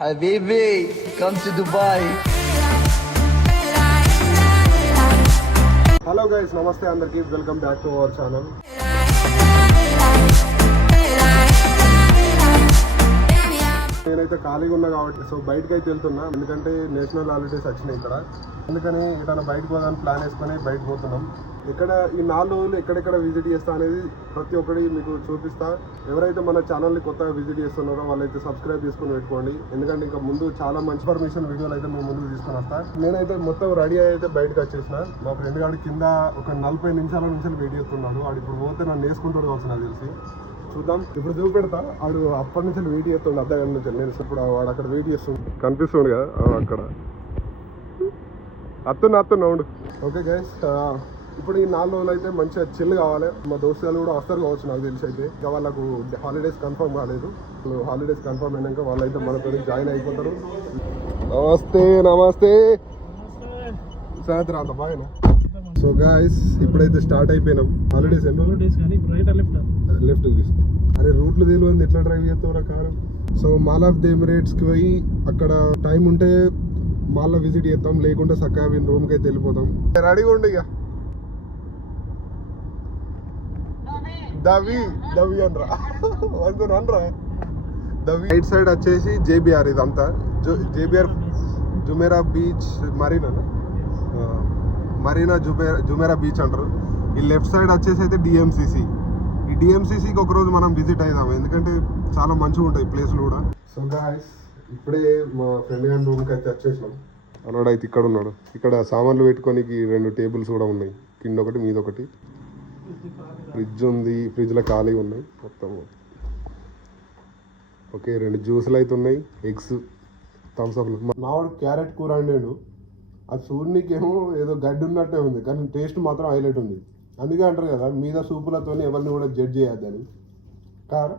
Habibi, come to Dubai. Hello guys, నమస్తే అందరికి. Welcome back to our channel. నేనైతే ఖాళీగా ఉన్నా కాబట్టి సో బయటకు అయితే వెళ్తున్నా, ఎందుకంటే నేషనల్ హాలిడేస్ వచ్చినాయి ఇక్కడ. అందుకని ఇట్లా బయటకు పోదామని ప్లాన్ వేసుకొని బయటకు పోతున్నాం. ఇక్కడ ఈ 4 రోజులు ఎక్కడెక్కడ విజిట్ చేస్తా అనేది ప్రతి ఒక్కటి మీకు చూపిస్తా. ఎవరైతే మన ఛానల్ని కొత్తగా విజిట్ చేస్తున్నారో వాళ్ళైతే సబ్స్క్రైబ్ చేసుకుని పెట్టుకోండి, ఎందుకంటే ఇంకా ముందు చాలా మంచి ఇన్ఫర్మేషన్ వీడియోలు అయితే మేము ముందుకు తీసుకొని వస్తా. నేనైతే మొత్తం రెడీ అయితే బయటకు వచ్చేసిన. మా ఫ్రెండ్ గాడి కింద ఒక 40 నిమిషాల నుంచి వెయిట్ చేస్తున్నాడు. వాడు ఇప్పుడు పోతే నన్ను వేసుకుంటాడు కావచ్చు నాకు తెలిసి. చూద్దాం, ఇప్పుడు చూపెడతా. వాడు అప్పటి నుంచి వెయిట్ చేస్తుండే, అర్ధ గంట నుంచి. నేను ఇప్పుడు వాడు అక్కడ వెయిట్ చేస్తుండే, కనిపిస్తుండే కదా అక్కడ. అత్తున్నా ఉండు. ఓకే గైస్, ఇప్పుడు ఈ 4 రోజులు అయితే మంచిగా చిల్ కావాలి. మా దోస్తులు కూడా వస్తారు కావచ్చు నాకు తెలిసి. అయితే ఇంకా వాళ్ళకు హాలిడేస్ కన్ఫర్మ్ కాలేదు. హాలిడేస్ కన్ఫర్మ్ అయినాక వాళ్ళైతే మనతో జాయిన్ అయిపోతారు. నమస్తే సాయంత్రం అంత బాగా. సో గాయస్, ఇప్పుడైతే స్టార్ట్ అయిపోయినాం. హాలిడేస్ లెఫ్ట్ తీసుకో. అరే రూట్లు తెలియదు, ఎట్లా డ్రైవ్ చేస్తావురా car. So mall of the ఎమిరేట్స్కి పోయి అక్కడ టైం ఉంటే మాల్లో విజిట్ చేస్తాం, లేకుంటే చక్కగా రూమ్కి అయితే వెళ్ళిపోతాం. రెడీగా ఉండి ఇక దవి అనరా అనరా దవి. రైట్ సైడ్ వచ్చేసి జేబిఆర్, ఇదంతా JBR Jumeirah beach, Marina Jumeirah beach అంటారు. ఈ లెఫ్ట్ సైడ్ వచ్చేసి అయితే డిఎంసిసి. ఈ డిఎంసిసికి ఒకరోజు మనం విజిట్ అయిదాం, ఎందుకంటే చాలా మంచిగా ఉంటాయి ప్లేస్లు కూడా. సో గాయస్, ఇప్పుడే మా ఫ్రెండ్ గారి రూమ్కి అయితే వచ్చేసినాం. అన్నాడు అయితే ఇక్కడ ఉన్నాడు. ఇక్కడ సామాన్లు పెట్టుకోనికి 2 టేబుల్స్ కూడా ఉన్నాయి, కింద ఒకటి మీద ఒకటి. ఫ్రిడ్జ్ ఉంది, ఫ్రిడ్జ్లో ఖాళీగా ఉన్నాయి మొత్తం. ఓకే, 2 జ్యూసులు అయితే ఉన్నాయి, ఎగ్స్, థమ్స్అప్లు. మావాడు క్యారెట్ కూర వండాడు. అది చూడనీకేమో ఏదో గడ్డి ఉన్నట్టే ఉంది, కానీ టేస్ట్ మాత్రం హైలైట్ ఉంది. అందుకే అంటారు కదా, మీద సూపులతో ఎవరిని కూడా జడ్జ్ చేయొద్దని. కారా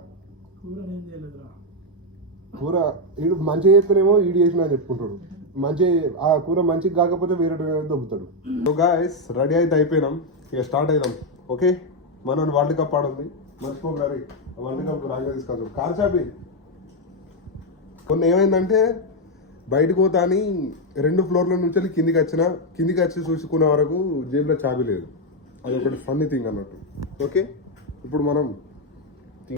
కూర ఈడు మంచిగా చేస్తేనేమో ఈడు చేసిన చెప్పుకుంటాడు, మంచి ఆ కూర మంచిగా కాకపోతే వేరే దొబ్బుతాడు. సో గాయస్, రెడీ అయితే అయిపోయినాం, ఇక స్టార్ట్ అయిదాం. ఓకే, మన వరల్డ్ కప్ ఆడుంది, మర్చిపోకరారి. వరల్డ్ కప్ రాగా తీసుకొస్తాం. కార్ చాపి కొన్ని ఏమైందంటే బయటకు పోతా అని 2 ఫ్లోర్ల నుంచి కిందికి వచ్చి చూసుకునే వరకు జేబులో చాబీ లేదు. అదొకటి ఫన్నీ థింగ్ అన్నట్టు. ఓకే, ఇప్పుడు మనం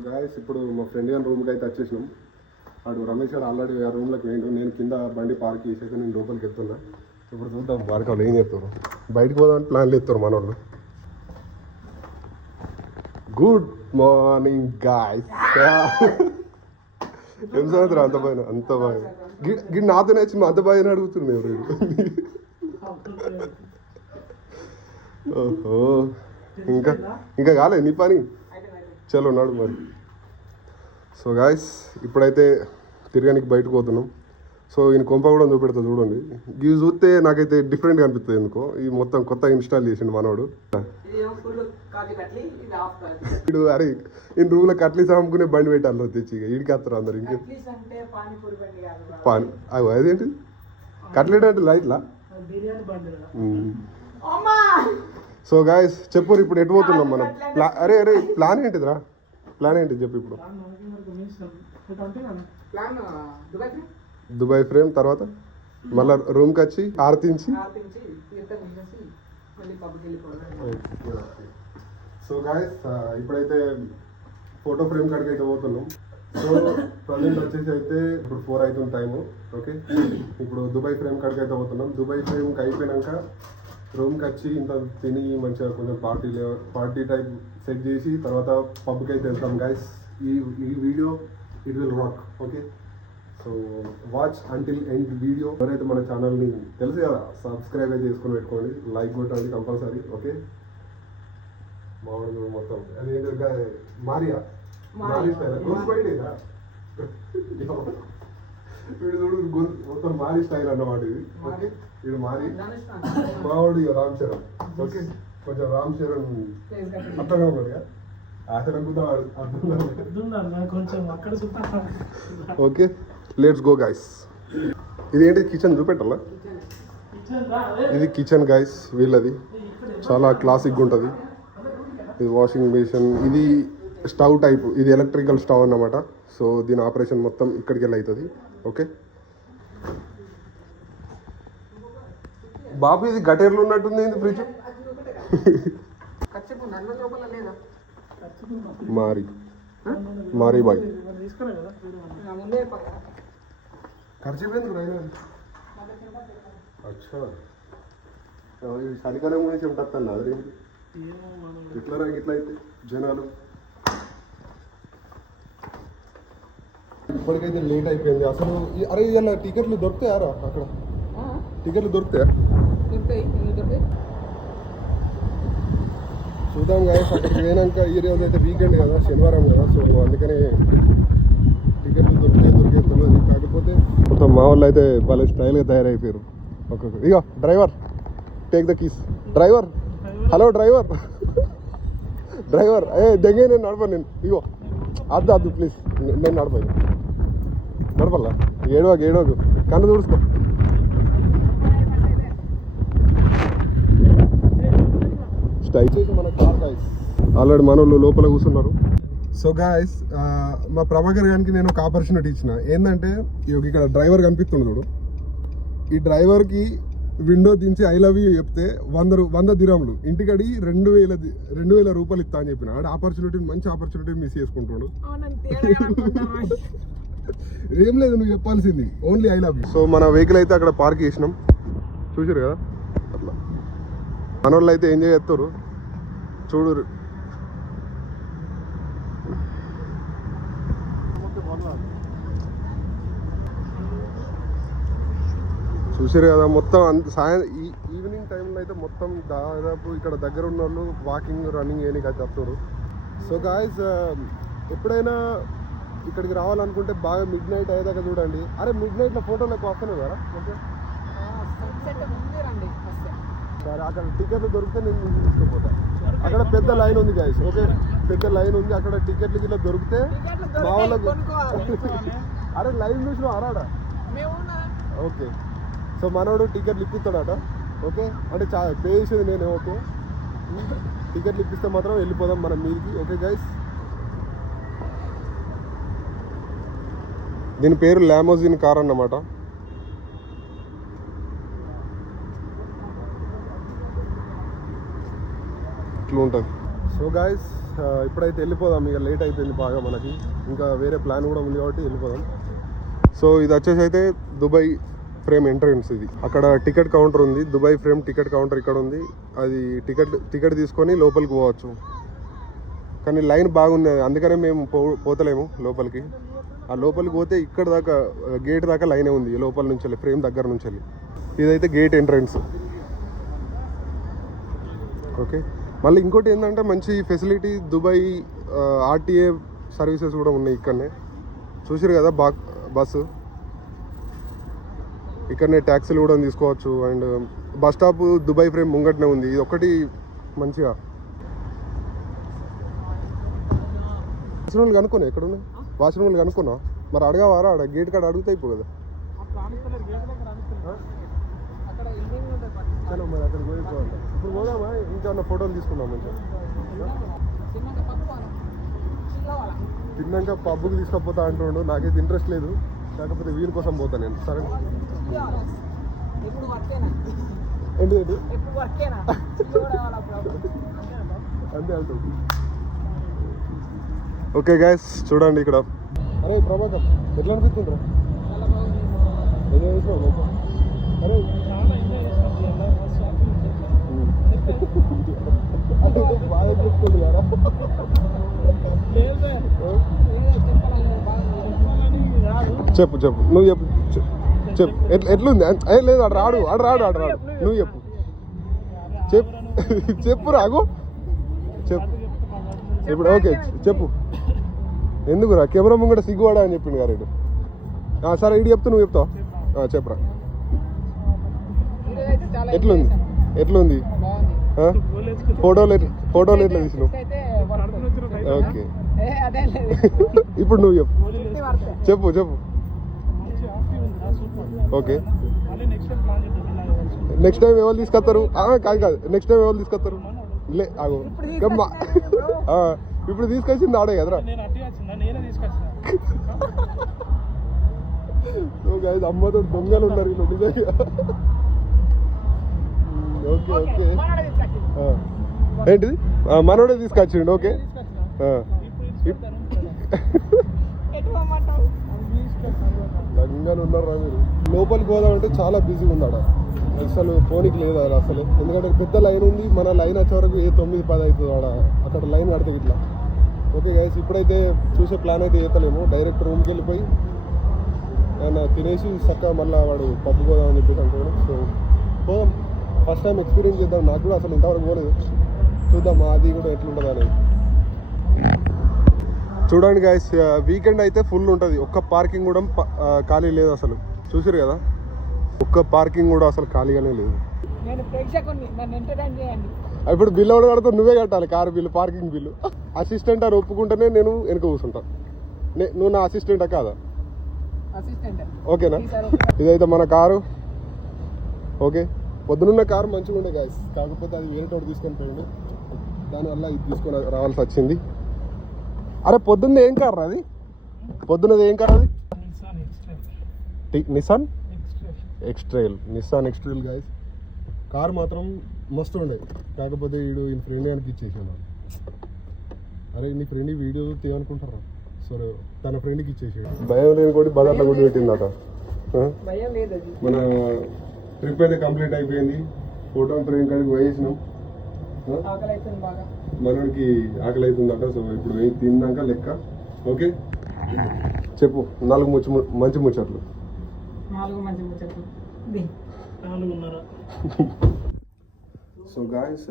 గాయస్ ఇప్పుడు మా ఫ్రెండ్ గారి రూమ్కి అయితే వచ్చేసినాం. వాడు రమేష్ గారు ఆల్రెడీ ఆ రూమ్లోకి వేయండి. నేను కింద బండి పార్క్ చేసేసి నేను లోపలికి వెళ్తున్నా. ఇప్పుడు చూద్దాం వారికి వాళ్ళు ఏం చేస్తారు. బయటకు పోదామని ప్లాన్లు ఎత్తారు మన వాళ్ళు. Good morning guys. ఏం సాయంత్రం అంత బాగా గిడ్ నాతో వచ్చి మా అంత బాగా అడుగుతుంది ఎవరు. ఓహో, ఇంకా కాలేదు నీ పని. చలో నాడు మరి. సో గాయస్, ఇప్పుడైతే తిరగడానికి బయటకు పోతున్నాం. సో ఈయన కొంప కూడా చూపెడతా చూడండి. ఇవి చూస్తే నాకైతే డిఫరెంట్గా అనిపిస్తుంది ఎందుకో. ఈ మొత్తం కొత్తగా ఇన్స్టాల్ చేసిండు మనోడు. వీడు అరే ఈయన రూమ్లో కట్లీస్ అమ్ముకునే బండి పెట్టాలి తెచ్చి. ఈడికి వస్తారు అందరు. ఇంకే అదేంటి కట్లెట్ అంటే లైట్లా. సో గాయస్, చెప్పు ఇప్పుడు ఎటు పోతున్నాం మనం. అరే ప్లాన్ ఏంటిదిరా, ప్లాన్ ఏంటి చెప్పు ఇప్పుడు. దుబాయ్ ఫ్రేమ్ తర్వాత మళ్ళా రూమ్కి వచ్చి ఆర్తించి. సో గాయస్, ఇప్పుడైతే ఫోటో ఫ్రేమ్ కాడికి అయితే పోతున్నాం. సో ప్రజెంట్ వచ్చేసి అయితే ఇప్పుడు 4 అవుతుంది టైము. ఓకే, ఇప్పుడు దుబాయ్ ఫ్రేమ్ కాడికి అయితే పోతున్నాం. దుబాయ్ ఫ్రేమ్కి అయిపోయినాక రూమ్కి వచ్చి ఇంత తిని మంచిగా కొంచెం పార్టీ టైప్ సెట్ చేసి తర్వాత పబ్కి అయితే వెళ్తాం గాయస్. ఈ video it will rock. Okay, so watch until end video. ఎవరైతే మన ఛానల్ని తెలుసు కదా, సబ్స్క్రైబ్ అయితే చేసుకొని పెట్టుకోండి, లైక్ కొట్టండి కంపల్సరీ. ఓకే, మామూలు మొత్తం అది మారియా వీడు చూడు మొత్తం మారీ స్టైల్ అన్నమాట ఇది. ఓకే, వీడు మారి మావాడు ఇక రామ్ చరణ్. ఓకే, కొంచెం రామ్ చరణ్ అర్థంగా ఉన్నాడు. Okay, let's go guys. ఇదేంటి కిచెన్ చూపెట్టాలా? ఇది కిచెన్ గైస్ వీళ్ళది, చాలా క్లాసిక్గా ఉంటుంది. ఇది వాషింగ్ మిషన్, ఇది స్టవ్ టైప్, ఇది ఎలక్ట్రికల్ స్టవ్ అన్నమాట. సో దీని ఆపరేషన్ మొత్తం ఇక్కడికి వెళ్ళి అవుతుంది. ఓకే, బాబు ఇది గటేర్లు ఉన్నట్టుంది ఏంది ఫ్రిడ్జ్ మారీ బాయ్ ఖర్చు అచ్చా చలికాలం గురించి ఉంటుంది అదే ఇట్లా ఇట్లా అయితే జనాలు ఇప్పటికైతే లేట్ అయిపోయింది అసలు. అరే ఇలా టికెట్లు దొరుకుతాయారా అక్కడ? టికెట్లు దొరుకుతాయా? చూద్దాం కదా. అక్కడికి పోయినాక ఈ రోజు అయితే వీకెండ్ కదా, శనివారం కదా, సో అందుకనే టికెట్లు దొరికే తెలియదు. కాకపోతే మొత్తం మా వాళ్ళు అయితే వాళ్ళ స్టైల్గా తయారైపోయారు. ఒక్కొక్క ఇగో driver take the keys. Driver hello driver driver దగ్గర నేను నడపను. నేను ఇగో అద్దు ప్లీజ్ నేను నడపను. నడపల్లా ఏడోకు కన్ను తుడుచుకో. మన కార్ గాయస్ ఆల్రెడీ మన వాళ్ళు లోపల కూర్చున్నారు. సో గాయస్ మా ప్రభాకర్ గారికి నేను ఒక ఆపర్చునిటీ ఇచ్చిన. ఏంటంటే ఇక్కడ డ్రైవర్ కనిపిస్తుండు చూడు, ఈ డ్రైవర్కి విండో దించి ఐ లవ్ యూ చెప్తే 100 దిరాములు ఇంటికడి 2000 రూపాయలు ఇస్తా అని చెప్పిన. ఆడ ఆపర్చునిటీ మంచి ఆపర్చునిటీ మిస్ చేసుకుంటాడు. ఏం లేదు నువ్వు చెప్పాల్సింది only I love you. So మన వెహికల్ అయితే అక్కడ పార్క్ చేసినాం, చూసారు కదా. అట్లా మన వాళ్ళు అయితే ఎంజాయ్ చేస్తారు చూడు. చూసారు కదా మొత్తం ఈవినింగ్ టైంలో అయితే మొత్తం దాదాపు ఇక్కడ దగ్గర ఉన్న వాళ్ళు వాకింగ్ రన్నింగ్ చేయడానికి అయితే వస్తారు. సో గాయస్ ఎప్పుడైనా ఇక్కడికి రావాలనుకుంటే బాగా మిడ్ నైట్ అయ్యేదాకా చూడండి. అరే మిడ్ నైట్లో ఫోటోలు ఎక్కువ వస్తున్నాయి కదా. సరే అక్కడ టికెట్లు దొరికితే నేను తీసుకుపోతా. అక్కడ పెద్ద లైన్ ఉంది గాయస్. ఓకే పెద్ద లైన్ ఉంది అక్కడ. టికెట్లు ఇలా దొరికితే మా వాళ్ళకి అరే లైన్ చూసిన అరాడా. ఓకే సో మనోడు టికెట్లు ఇప్పిస్తాడట. ఓకే అంటే పే చేసేది నేను. ఓకే టికెట్లు ఇప్పిస్తే మాత్రం వెళ్ళిపోదాం మనం మీదికి. ఓకే గైస్ దీని పేరు లామోజిన్ కార్ అన్నమాట. ఇట్లా ఉంటుంది. సో గాయస్ ఇప్పుడైతే వెళ్ళిపోదాం. ఇక లేట్ అయిపోయింది బాగా మనకి, ఇంకా వేరే ప్లాన్ కూడా ఉంది కాబట్టి వెళ్ళిపోదాం. సో ఇది వచ్చేసి అయితే దుబాయ్ ఫ్రేమ్ ఎంట్రన్స్. ఇది అక్కడ టికెట్ కౌంటర్ ఉంది. దుబాయ్ ఫ్రేమ్ టికెట్ కౌంటర్ ఇక్కడ ఉంది. అది టికెట్ తీసుకొని లోపలికి పోవచ్చు. కానీ లైన్ బాగుంది అందుకనే మేము పోతలేము లోపలికి. ఆ లోపలికి పోతే ఇక్కడ దాకా గేట్ దాకా లైనే ఉంది లోపల నుంచి వెళ్ళి, ఫ్రేమ్ దగ్గర నుంచి వెళ్ళి. ఇదైతే గేట్ ఎంట్రన్స్. ఓకే మళ్ళీ ఇంకోటి ఏంటంటే మంచి ఫెసిలిటీ దుబాయ్ ఆర్టీఏ సర్వీసెస్ కూడా ఉన్నాయి ఇక్కడనే. చూసారు కదా బస్సు ఇక్కడనే ట్యాక్సీలు కూడా తీసుకోవచ్చు. And bus stop Dubai Frame ముంగట్నే ఉంది. ఇది ఒకటి మంచిగా. వాష్రూమ్లు కనుక్కున్నా ఎక్కడ ఉన్నాయి వాష్రూమ్లు కనుక్కున్నా మరి అడగవారా? ఆడ గేట్ కాడ అడిగితే అయిపో కదా. చలో మరి అక్కడికి పోయిపోవాలి. ఇప్పుడు పోదామా ఇంకేమన్నా ఫోటోలు తీసుకుందాం మంచిగా. తిన్నాక పబ్బుకి తీసుకపోతా అంటుండు. నాకైతే ఇంట్రెస్ట్ లేదు, కాకపోతే వీరి కోసం పోతా నేను. సరే ఏంటి అంతే అంటుంది. ఓకే గైస్ చూడండి ఇక్కడ. అరే ప్రభాకర్ ఎట్లా అనిపిస్తుండ్రా? అరే బాగా చెప్తుంది కదా. చెప్పు నువ్వు చెప్పు ఎట్లుంది? లేదు అటు రాడు నువ్వు చెప్పు రాగు చెప్పు ఇప్పుడు. ఓకే చెప్పు. ఎందుకురా కెమెరా ముంగట సిగ్గువాడా అని చెప్పిండు గారు. సరే ఇటు చెప్తా నువ్వు చెప్తావు. చెప్పురా ఎట్లుంది ఫోటోలు ఎట్లా తీసినావు? ఓకే ఇప్పుడు నువ్వు చెప్పు ఓకే నెక్స్ట్ టైం ఎవరు తీసుకొస్తారు? కాదు నెక్స్ట్ టైం ఎవరు తీసుకొస్తారు? లే ఆగు ఇప్పుడు తీసుకొచ్చింది ఆడే కదరా. సో గైస్ అమ్మతో దొంగలు ఉన్నారు వీళ్ళు నిజంగా. ఓకే ఓకే ఏంటిది మనోడే తీసుకొచ్చిండు. ఓకే దొంగలు ఉన్నారా మీరు. లోపలికి పోదామంటే చాలా బిజీగా ఉన్నాడు అసలు, ఫోన్కి లేదు అది అసలు. ఎందుకంటే పెద్ద లైన్ ఉంది, మన లైన్ వచ్చే వరకు 9-10 అవుతుంది ఆడ, అక్కడ లైన్ పడుతుంది ఇట్లా. ఓకే గైస్ ఇప్పుడైతే చూసే ప్లాన్ అయితే చేస్తలేము, డైరెక్ట్ రూమ్కి వెళ్ళిపోయి ఆయన తినేసి చక్కగా మళ్ళీ వాడు పప్పు పోదామని చెప్పేసి అనుకోవడం. సో పోదాం, ఫస్ట్ టైం ఎక్స్పీరియన్స్ చేద్దాం. నాకు కూడా అసలు ఇంతవరకు పోలేదు, చూద్దాం అది కూడా ఎట్లుంటుంది అనేది. చూడండి గైస్ వీకెండ్ అయితే ఫుల్ ఉంటుంది, ఒక్క పార్కింగ్ కూడా ఖాళీ లేదు అసలు. చూసారు కదా, ఒక్క పార్కింగ్ కూడా అసలు ఖాళీగానే లేదు. ఇప్పుడు బిల్లు ఎవరు కడతా, నువ్వే కట్టాలి car bill, parking bill. Assistant అని ఒప్పుకుంటేనే నేను వెనక కూర్చుంటా. నువ్వు నా అసిస్టెంటా కాదా? ఓకేనా? ఇదైతే మన కారు. ఓకే పొద్దునున్న కారు మంచిగా ఉండే గాయస్, కాకపోతే అది వేరే తోటి తీసుకొని పోయింది, దానివల్ల ఇది తీసుకొని రావాల్సి వచ్చింది. అరే పొద్దున్న ఏం కారు అది? పొద్దున్నది ఏం కారు అది? Nissan X Trail. Nissan X Trail guys. Car మాత్రం మస్తు ఉండే, కాకపోతే వీడు ఈయన ఫ్రెండ్ గానికి ఇచ్చేసాడు. అరే నీ ఫ్రెండ్ వీడియో తీయనుకుంటారా? సరే తన ఫ్రెండ్కి ఇచ్చేసాడు. భయం లేని కూడా బజార్లో కూడా పెట్టిందట. మన ట్రిప్ అయితే కంప్లీట్ అయిపోయింది, ఫోటో ఫ్రేమ్ కాడికి వేసినాం. మనకి ఆకలి అవుతుందట. సో ఇప్పుడు తిన్నాక లెక్క. ఓకే చెప్పు 4 మంచి ముచ్చట్లు. సో గాయస్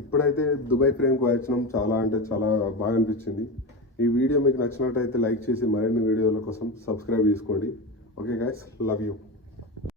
ఇప్పుడైతే దుబాయ్ ఫ్రేమ్కి వచ్చినాం. చాలా అంటే చాలా బాగా అనిపించింది. ఈ వీడియో మీకు నచ్చినట్టయితే లైక్ చేసి మరిన్ని వీడియోల కోసం సబ్స్క్రైబ్ చేసుకోండి. Okay guys, love you.